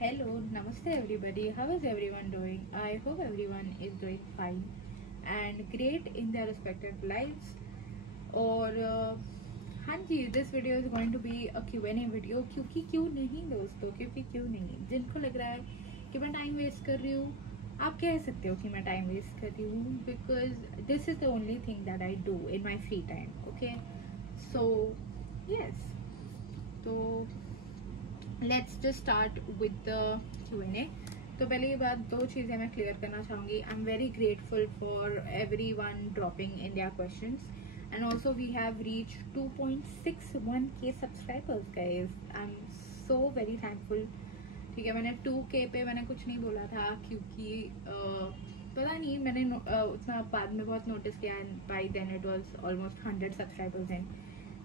Hello, namaste everybody. How is everyone doing? I hope everyone is doing fine and great in their respective lives. और हाँ जी, this video is going to be a Q&A video. क्यों नहीं दोस्तों, क्यों नहीं. जिनको लग रहा है कि मैं टाइम वेस्ट कर रही हूँ, आप कह सकते हो कि मैं टाइम वेस्ट कर रही हूँ, because this is the only thing that I do in my free time. Okay, so yes, तो let's just start with the Q&A. तो पहले ये बात, दो चीज़ें मैं क्लियर करना चाहूँगी. I am very grateful for every one dropping in their questions and also we have reach 2.61K subscribers guys. I am so very thankful. ठीक है, मैंने 2K पे मैंने कुछ नहीं बोला था क्योंकि पता नहीं, मैंने उतना बाद में बहुत नोटिस किया and by then it was almost 100 subscribers हैं.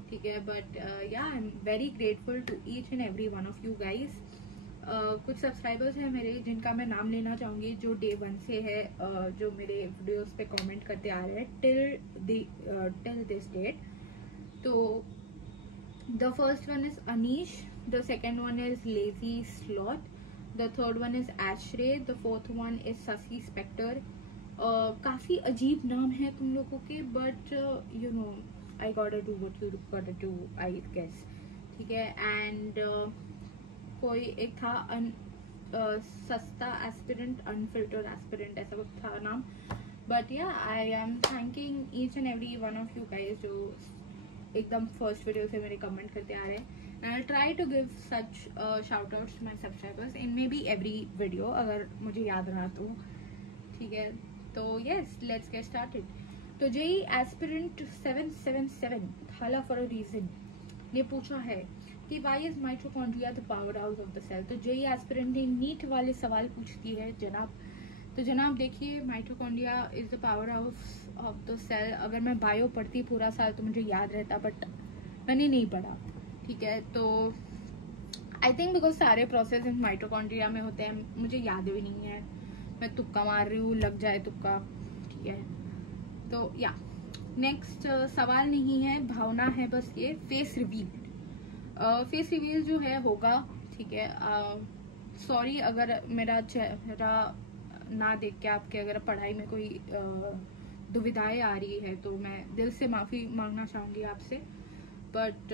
ठीक है, but yeah I am very grateful to each and every one of you guys. कुछ सब्सक्राइबर्स हैं मेरे जिनका मैं नाम लेना चाहूँगी, जो डे 1 से है, जो मेरे वीडियोस पे कमेंट करते आ रहे हैं टिल दिस डेट. तो the first one is Anish, the second one is lazy sloth, the third one is Ashray, the fourth one is sassy Specter. काफ़ी अजीब नाम है तुम लोगों के, but you know I gotta do what you gotta do, I guess. ठीक है, and कोई एक था सस्ता एस्पिरेंट, अनफिल्टर्ड एस्पिरेंट, ऐसा कुछ था नाम. But yeah I M thanking each and every one of you guys जो एकदम फर्स्ट वीडियो से मेरे कमेंट करते आ रहे हैं. And I try to give such shout outs to my subscribers in maybe every video, अगर मुझे याद रहा तो. ठीक है, तो येस, लेट्स गेट स्टार्टेड. तो JEE aspirant 777 Thala for a reason ने पूछा है कि why is mitochondria the power house of the cell. तो जेई एस्पिरेंट ने नीट वाले सवाल पूछती है जनाब. तो जनाब देखिए, mitochondria is the power house of the cell. अगर मैं बायो पढ़ती पूरा साल तो मुझे याद रहता, बट मैंने नहीं पढ़ा. ठीक है, तो आई थिंक बिकॉज सारे प्रोसेस इन माइटोकॉन्ड्रिया में होते हैं, मुझे याद भी नहीं है. मैं तुक्का मार रही हूँ, लग जाए तुक्का. ठीक है, तो या नेक्स्ट सवाल नहीं है, भावना है बस. ये फेस रिवील, फेस रिवील जो है होगा. ठीक है, सॉरी अगर मेरा चेहरा ना देख के आपके अगर पढ़ाई में कोई दुविधाएं आ रही है तो मैं दिल से माफ़ी मांगना चाहूँगी आपसे. बट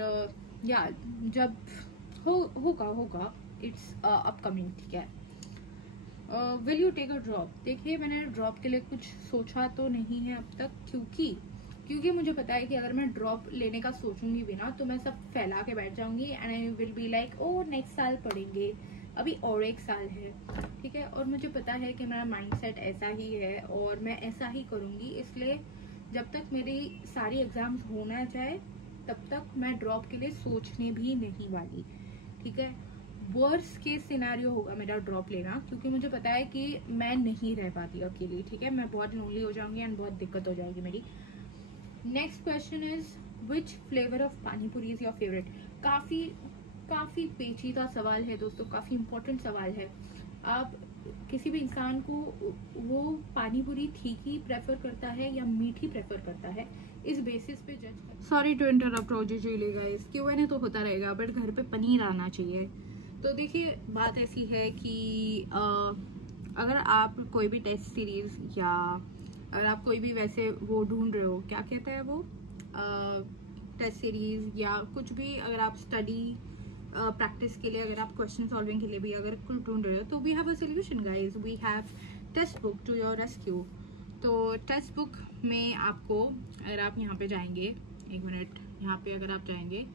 या जब होगा इट्स अपकमिंग. ठीक है, will you take a drop. देखिए, मैंने ड्रॉप के लिए कुछ सोचा तो नहीं है अब तक, क्योंकि मुझे पता है कि अगर मैं ड्रॉप लेने का सोचूंगी भी ना तो मैं सब फैला के बैठ जाऊंगी and I will be like oh next साल पढ़ेंगे, अभी और एक साल है. ठीक है, और मुझे पता है कि मेरा माइंडसेट ऐसा ही है और मैं ऐसा ही करूंगी. इसलिए जब तक मेरी सारी एग्जाम्स होना जाए तब तक मैं ड्रॉप के लिए सोचने भी नहीं वाली. ठीक है, वर्स्ट केस सिनेरियो होगा मेरा ड्रॉप लेना, क्योंकि मुझे पता है कि मैं नहीं रह पाती अकेली. ठीक है, मैं बहुत लोनली हो जाऊंगी एंड बहुत दिक्कत हो जाएगी मेरी. Next question is which flavour of panipuri is your favourite. काफी पेचीदा सवाल है दोस्तों, काफी इंपॉर्टेंट सवाल है. आप किसी भी इंसान को वो पानीपुरी तीखी प्रेफर करता है या मीठी प्रेफर करता है, इस बेसिस पे जज कर. सॉरी टू इंटरप्ट रोजी जी गाइस, Q&A तो होता रहेगा बट घर पे पनीर आना चाहिए. तो देखिए, बात ऐसी है कि अगर आप कोई भी टेस्ट सीरीज या अगर आप कोई भी वैसे वो ढूंढ रहे हो, क्या कहता है वो, टेस्ट सीरीज या कुछ भी, अगर आप स्टडी प्रैक्टिस के लिए, अगर आप क्वेश्चन सॉल्विंग के लिए भी अगर कुछ ढूंढ रहे हो, तो we have a solution guys. We have Testbook to your rescue. तो टेस्ट बुक में आपको, अगर आप यहाँ पे जाएंगे, एक मिनट, यहाँ पे अगर आप जाएंगे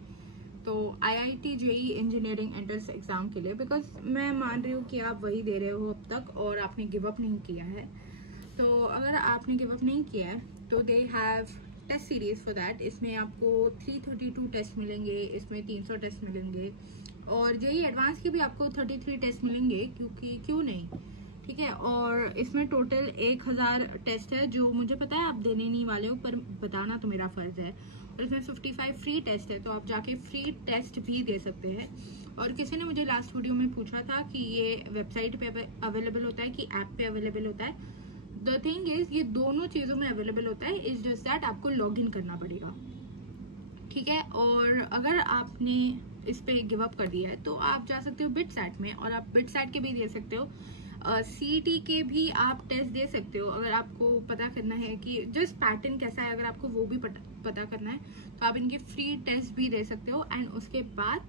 तो IIT JEE engineering entrance exam के लिए, बिकॉज मैं मान रही हूँ कि आप वही दे रहे हो अब तक और आपने गिव अप नहीं किया है. तो अगर आपने गिव अप नहीं किया है तो they have test series for that. इसमें आपको 332 टेस्ट मिलेंगे, इसमें 300 टेस्ट मिलेंगे और JEE एडवांस के भी आपको 33 टेस्ट मिलेंगे, क्योंकि क्यों नहीं. ठीक है, और इसमें टोटल 1000 टेस्ट है जो मुझे पता है आप देने नहीं वाले हो, पर बताना तो मेरा फर्ज है. और इसमें 55 फ्री टेस्ट है, तो आप जाके फ्री टेस्ट भी दे सकते हैं. और किसी ने मुझे लास्ट वीडियो में पूछा था कि ये वेबसाइट पे अवेलेबल होता है कि ऐप पे अवेलेबल होता है. द थिंग इज, ये दोनों चीज़ों में अवेलेबल होता है. इज जस्ट दैट आपको लॉग इन करना पड़ेगा. ठीक है, और अगर आपने इस पे गिव अप कर दिया है, तो आप जा सकते हो बिटसैट में, और आप बिटसैट के भी दे सकते हो, सीईटी के भी आप टेस्ट दे सकते हो। अगर आपको पता करना है कि जस्ट पैटर्न कैसा है, अगर आपको वो भी पता करना है तो आप इनके फ्री टेस्ट भी दे सकते हो, एंड उसके बाद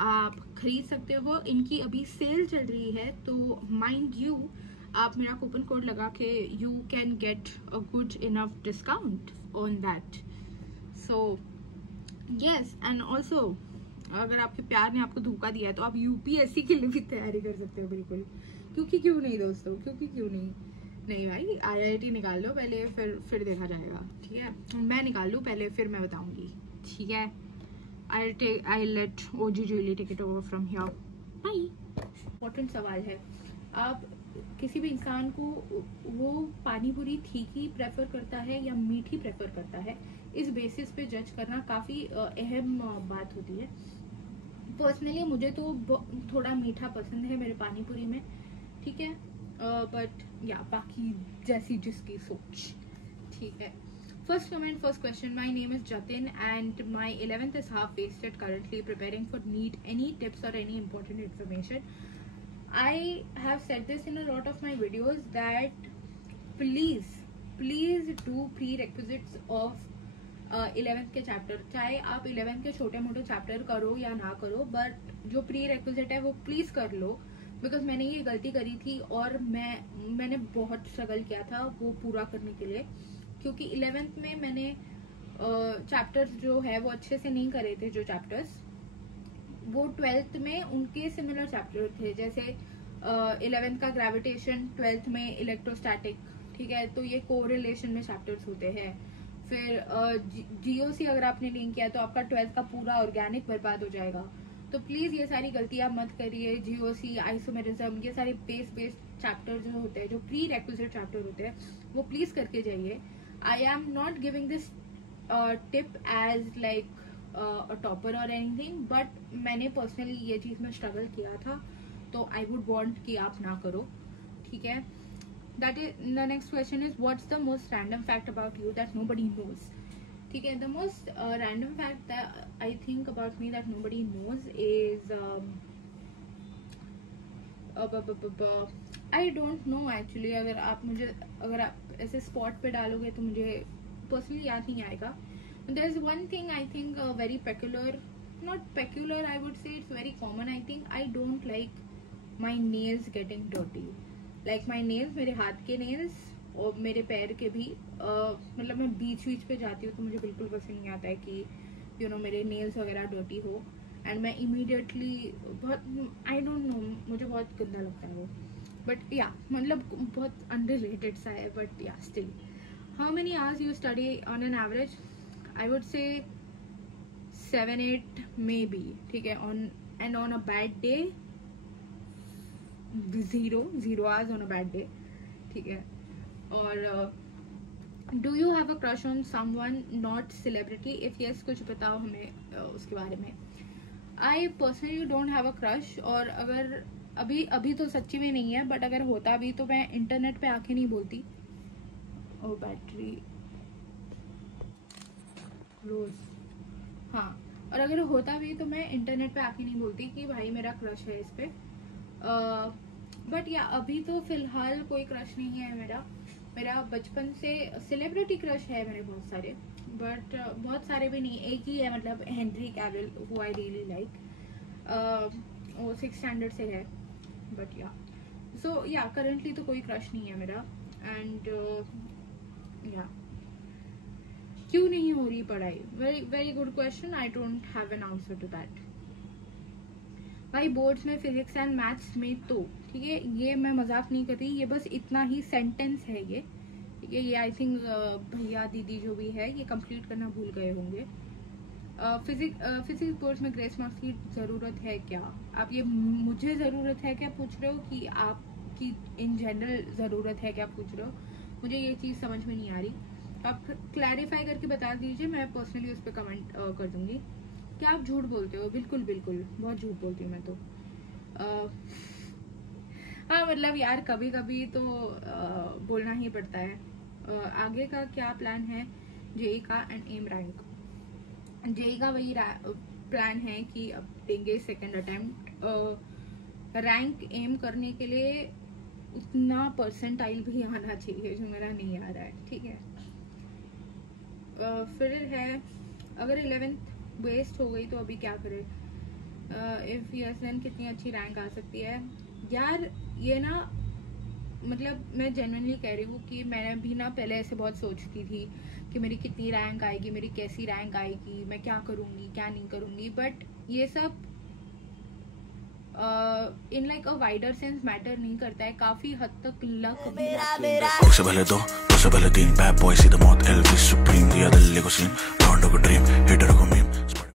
आप खरीद सकते हो। इनकी अभी सेल चल रही है, तो माइंड यू आप मेरा कूपन कोड लगा के you can get a good enough discount on that. So yes, and also अगर आपके प्यार ने आपको धोखा दिया है तो आप यूपीएससी के लिए भी तैयारी कर सकते हो बिल्कुल, क्योंकि क्यों नहीं दोस्तों, क्योंकि क्यों नहीं। नहीं भाई, आईआईटी निकाल लो पहले, फिर देखा जाएगा, ठीक है। मैं निकाल लूँ पहले, फिर मैं बताऊंगी, ठीक है। I let OG Julie take it over from here, bye. Important सवाल है, आप किसी भी इंसान को वो पानी पूरी तीखी प्रेफर करता है या मीठी प्रेफर करता है, इस बेसिस पे जज करना काफ़ी अहम बात होती है। पर्सनली मुझे तो थोड़ा मीठा पसंद है मेरे पानी पूरी में, ठीक है, बट या बाकी जैसी जिसकी सोच, ठीक है। First comment, first question. My name is Jatin and my 11th is half wasted currently preparing for NEET. Any tips or any important information? I have said this in a lot of my videos that please do prerequisites of 11th के chapter, चाहे आप 11th के छोटे मोटे chapter करो या ना करो, बट जो प्री रेक्विजिट है वो प्लीज कर लो, बिकॉज मैंने ये गलती करी थी और मैंने बहुत स्ट्रगल किया था वो पूरा करने के लिए, क्योंकि 11th में मैंने चैप्टर्स जो है वो अच्छे से नहीं करे थे। जो चैप्टर्स वो 12th में उनके सिमिलर चैप्टर थे, जैसे 11th का ग्रेविटेशन, 12th में इलेक्ट्रोस्टैटिक, ठीक है, तो ये कोरिलेशन में चैप्टर्स होते हैं। फिर जीओसी अगर आपने लिंक किया तो आपका 12th का पूरा ऑर्गेनिक बर्बाद हो जाएगा। तो प्लीज ये सारी गलतियां मत करिए। जीओसी, आइसोमेरिज्म, ये सारे बेस्ड चैप्टर जो होते हैं, जो प्री रेक्विजिट चैप्टर होते हैं, वो प्लीज करके जाइए। I am not giving this tip as like a topper और एनीथिंग, बट मैंने पर्सनली ये चीज में स्ट्रगल किया था, तो आई वुड वांट कि आप ना करो, ठीक है। That is the next question is, what's the most random fact about you that nobody knows? ठीक है, the most random fact that I think about me that nobody knows is I don't know actually। अगर आप ऐसे spot पे डालोगे तो मुझे personally याद नहीं आएगा। There is one thing I think very peculiar, not peculiar, I would say it's very common। I think I don't like my nails getting dirty। Like my nails, मेरे हाथ के नेल्स और मेरे पैर के भी, मतलब मैं बीच पे जाती हूँ तो मुझे बिल्कुल पसंद नहीं आता है कि मेरे नेल्स वगैरह डर्टी हो, एंड मैं इमीडिएटली बहुत आई डोंट नो, मुझे बहुत गंदा लगता है वो। बट या मतलब बहुत अंडररेटेड सा है, बट या still. How many hours you study on an average? I would say 7-8 may be, ठीक है, on a bad day zero hours on a bad day, ठीक है। और do you have a crush on someone not celebrity? If yes, कुछ बताओ हमें उसके बारे में। I personally don't have a crush, और अगर अभी तो सच्ची में नहीं है, बट अगर होता भी तो मैं इंटरनेट पे आके नहीं बोलती। ओ बैटरी रोज, हाँ, और अगर होता भी तो मैं इंटरनेट पे आके नहीं बोलती कि भाई मेरा क्रश है इस पे। बट या अभी तो फिलहाल कोई क्रश नहीं है मेरा बचपन से सेलिब्रिटी क्रश है मेरे बहुत सारे, बट बहुत सारे भी नहीं, एक ही है, मतलब Henry Cavill who I really like, वो 6th स्टैंडर्ड से है, बट या सो या करंटली तो कोई क्रश नहीं है मेरा। एंड या क्यों नहीं हो रही पढ़ाई? Very good question, I don't have an answer to that. भाई बोर्ड्स में फिजिक्स एंड मैथ्स में तो, ठीक है, ये मैं मजाक नहीं कर रही, ये बस इतना ही सेंटेंस है ये, ठीक है। ये आई थिंक भैया दीदी जो भी है ये कंप्लीट करना भूल गए होंगे। फिजिक्स बोर्ड्स में ग्रेस मार्क्स की ज़रूरत है क्या? आप ये मुझे ज़रूरत है क्या पूछ रहे हो कि आपकी इन जनरल ज़रूरत है क्या पूछ रहे हो? मुझे ये चीज़ समझ में नहीं आ रही, आप क्लैरिफाई करके बता दीजिए, मैं पर्सनली उस पर कमेंट कर दूंगी। क्या आप झूठ बोलते हो? बिल्कुल बहुत झूठ बोलती हूँ मैं तो। हाँ मतलब यार कभी कभी तो बोलना ही पड़ता है। आगे का क्या प्लान है जेई का एंड एम रैंक? जेई का वही प्लान है कि अब देंगे सेकेंड अटेम्प्ट। रैंक एम करने के लिए उतना परसेंटाइल भी आना चाहिए जो मेरा नहीं आ रहा है, ठीक है। फिर है अगर 11th वेस्ट हो गई तो अभी क्या करें। इफ यस देन कितनी अच्छी रैंक आ सकती है यार। ये ना मतलब मैं जेन्युइनली कह रही हूँ कि मैंने भी ना पहले ऐसे बहुत सोचती थी कि मेरी कितनी रैंक आएगी, मेरी कैसी रैंक आएगी, मैं क्या करूँगी क्या नहीं करूँगी, बट ये सब in like a wider sense matter नहीं करता है, काफी हद तक लक भी एक से पहले दो से पहले तीन, बैड बॉय सीधा मौत, एल्विस सुप्रीम, दिया दिल्ली को सीन, लॉन्डो को ड्रीम, हिटर को मीम।